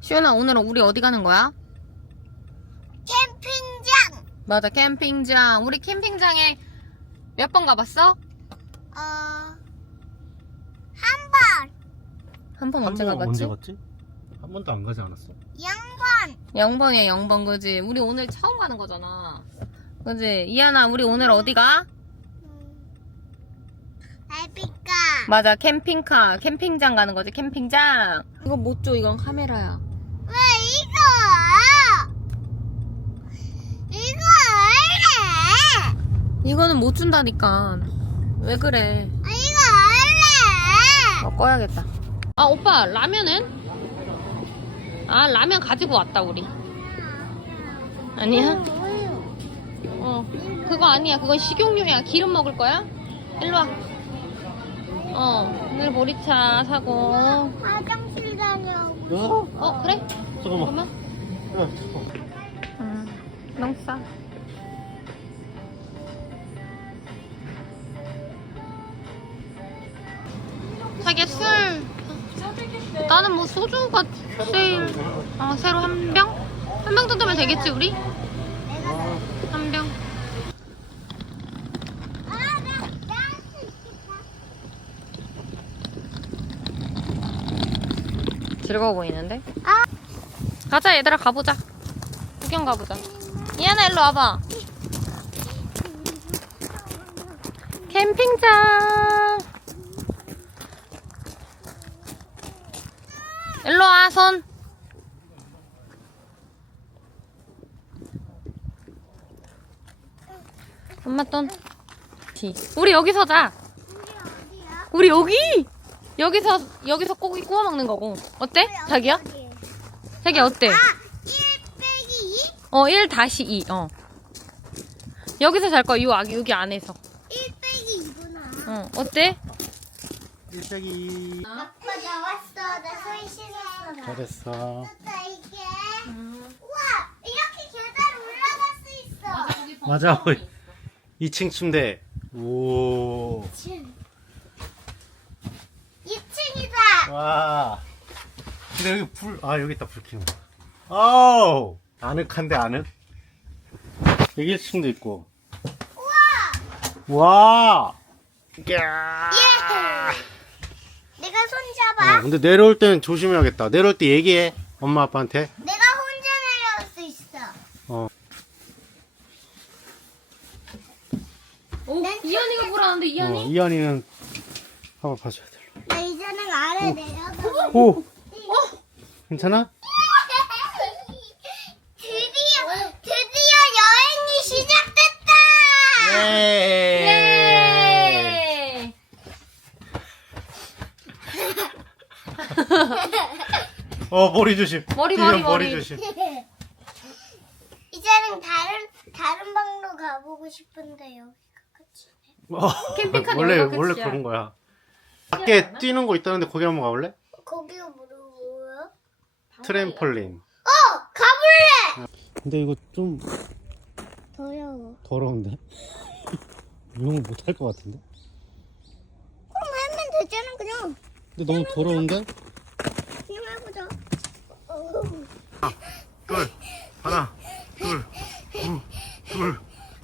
시윤아, 오늘은 우리 어디 가는 거야? 캠핑장. 맞아, 캠핑장. 우리 캠핑장에 몇 번 가봤어? 한 번. 한 번 언제 가봤지? 언제 갔지? 한 번도 안 가지 않았어? 0번. 0번이야, 0번, 그지? 우리 오늘 처음 가는 거잖아. 그지? 이하나, 우리 오늘 어디 가? 알비까. 맞아, 캠핑카. 캠핑장 가는 거지, 캠핑장. 이거 못 줘, 이건 카메라야. 왜 이거? 이거 원래. 이거는 못 준다니까. 왜 그래? 이거 원래. 꺼야겠다. 아, 오빠, 라면은? 아, 라면 가지고 왔다, 우리. 아니야? 그거 아니야. 그건 식용유야. 기름 먹을 거야? 일로 와. 오늘 보리차 사고. 화장실 다녀오고. 그래? 잠깐만. 너무 싸. 자기야, 술. 나는 뭐 소주가 제일, 새로 한 병? 한 병 정도면 되겠지, 우리? 한 병. 즐거워 보이는데? 가자, 얘들아, 가보자. 구경 가보자. 이하나, 일로 와봐. 캠핑장. 일로 와, 손. 엄마 돈. 우리 여기서 자. 우리 여기! 여기서 고기 구워 먹는 거고. 어때? 자기야? 자기 어때? 1 빼기 2? 1-2. 여기서 잘 거야. 여기 안에서. 1 빼기 2구나. 어때? 1빼기. 아빠 나왔어. 나 손 씻었어. 잘했어. 나 이게. 우와, 이렇게 계단 올라갈 수 있어. 맞아. 2층 침대. 오. 2층이다. 와. 근데 여기 여기 있다, 불 켜는 거. 아우. 아늑한데, 아늑? 여기 1층도 있고. 와. 이야. 내가 손 잡아. 근데 내려올 때는 조심해야겠다. 내려올 때 얘기해. 엄마, 아빠한테. 내가 혼자 내려올 수 있어. 이현이가 보라는데, 이현이? 이한이는 한번 봐줘야 돼. 나 이제는 아래 내려가. 오. 괜찮아? 드디어 여행이 시작됐다. 예. 머리 조심. 머리. 조심. 이제는 다른 방로 가보고 싶은데 여기가 끝이네. 캠핑카는 원래 여기가 끝이야. 그런 거야. 밖에 뛰는 거 있다는데 거기 한번 가볼래? 거기가 뭐야? 트램펄린. 가볼래. 근데 이거 좀 더러워. 더러운데? 이용을 못할 것 같은데? 그럼 하면 되잖아 그냥. 근데 너무 더러운데? 그냥 해보자. 둘, 하나, 둘, 둘.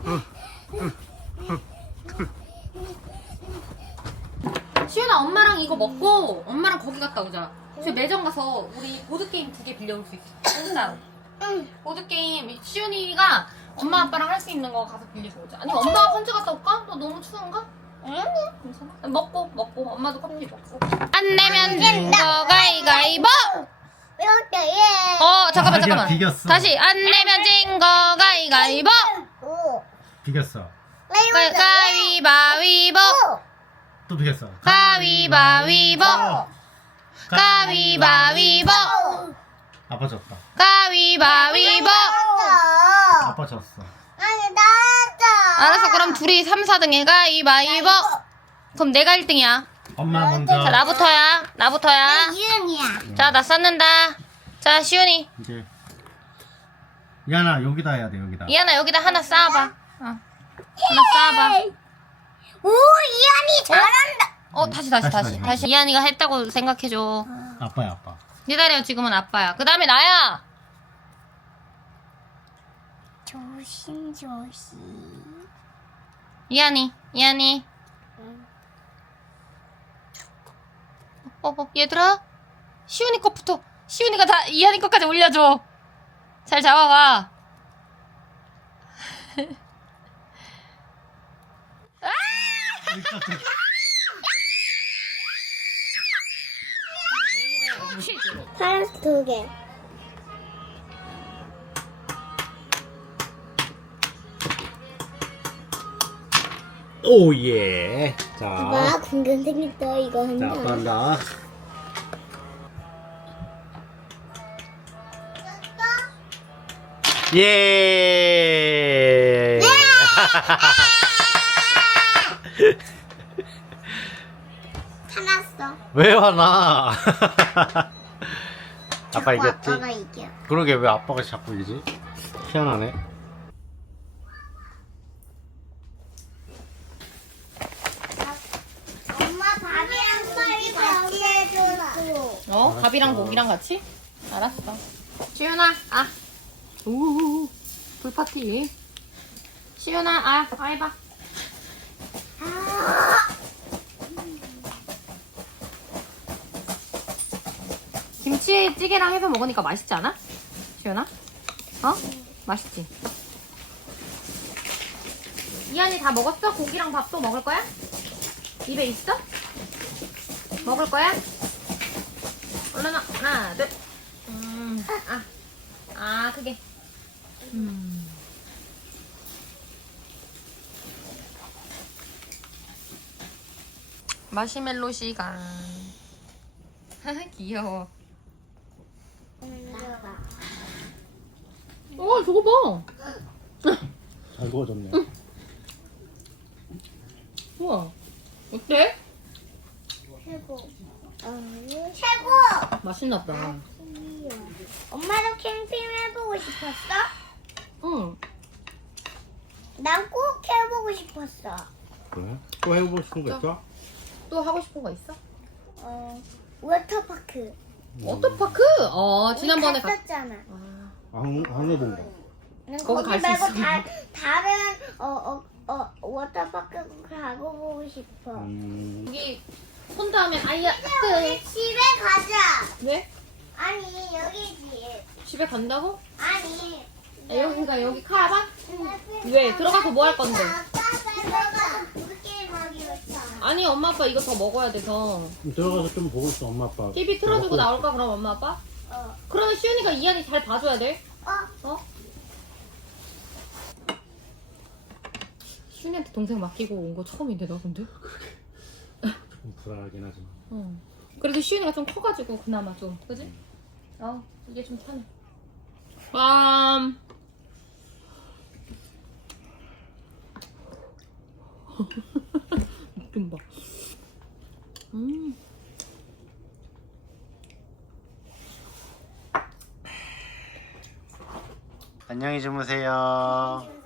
시윤아, 엄마랑 이거 먹고 엄마랑 거기 갔다 오자. 지금 매점 가서 우리 보드게임 2개 빌려올 수 있어. 공짜로. 응. 보드게임 시윤이가 엄마 아빠랑 할 수 있는 거 가서 빌리고 오자. 아니면 엄마가 혼자 갔다 올까? 너 너무 추운가? 아니야. 괜찮아? 먹고 엄마도 커피 먹고. 안 내면 진거 가위가위보. 이렇게 얘. 잠깐만. 자기야, 비겼어. 다시 안 내면 진거 가위가위보. 오. 비겼어. 가위바위보. 또 비겼어. 가위바위보. 가위바위보. 아빠 졌다. 가위바위보. 아빠 졌어. 아니 나왔다. 알았어, 그럼 둘이 3, 4등 해. 가위바위보. 그럼 내가 1등이야. 엄마 먼저. 자, 나부터야. 이은이야. 자, 나 쌓는다. 자, 시윤이. 이제. 이하나 여기다 해야 돼, 여기다. 이하나, 여기다 하나 쌓아봐. 하나 쌓아봐. 오, 이은이 잘한다. 다시. 이하니가 했다고 생각해줘. 아빠야, 아빠. 기다려, 지금은 아빠야. 그 다음에 나야. 조심조심. 이한이. 응. 얘들아. 시훈이 것부터. 시훈이가 다 이한이 것까지 올려줘. 잘 잡아봐. 파란색 2개. 오예. 자, 아빠 궁금 생겼다. 이거 자, 한다. 아빠 한다. 예. 화났어. 왜 화나? 아빠 자꾸 이겼지? 아빠가 이겨. 그러게 왜 아빠가 자꾸 이기지? 희한하네. 엄마 밥이랑 빨리 같이 해줘. 밥이랑 고기랑 같이? 알았어. 시윤아, 우, 불파티. 시윤아, 해봐. 김치찌개랑 해서 먹으니까 맛있지 않아? 시윤아? 맛있지? 이한이 다 먹었어? 고기랑 밥도 먹을 거야? 입에 있어? 먹을 거야? 얼른 하나, 둘. 크게. 마시멜로 시간. 귀여워. 저거 봐. 잘 구워졌네. 우와. 어때? 최고. 최고. 맛있나 보다. 엄마도 캠핑 해보고 싶었어? 응. 난 꼭 해보고 싶었어. 그래? 또 해보고 싶은 거 있어? 또 하고 싶은 거 있어? 워터파크. 워터파크? 지난번에 갔었잖아. 안 해본 거. 거기 거기 갈수 말고 있어. 다른 워터파크 가고 보고 싶어. 여기 손 닿으면 우리 집에 가자. 왜? 아니 여기지. 집에 간다고? 아니. 여기 카라반? 왜? 들어가서 뭐 할 건데? 들어가서 보드게임 하기로 했잖아. 아니, 엄마 아빠 이거 더 먹어야 돼서. 들어가서 좀 보고 있어, 엄마 아빠. TV 틀어주고 나올까, 그럼 엄마 아빠? 그러면 시윤이가 이한이 잘 봐줘야 돼. 시윤이한테 동생 맡기고 온 거 처음인데, 나 근데? 좀 불안하긴 하지만. 그래도 시윤이가 좀 커가지고, 그나마 좀. 그지? 이게 좀 편해. 느낌 봐. 안녕히 주무세요.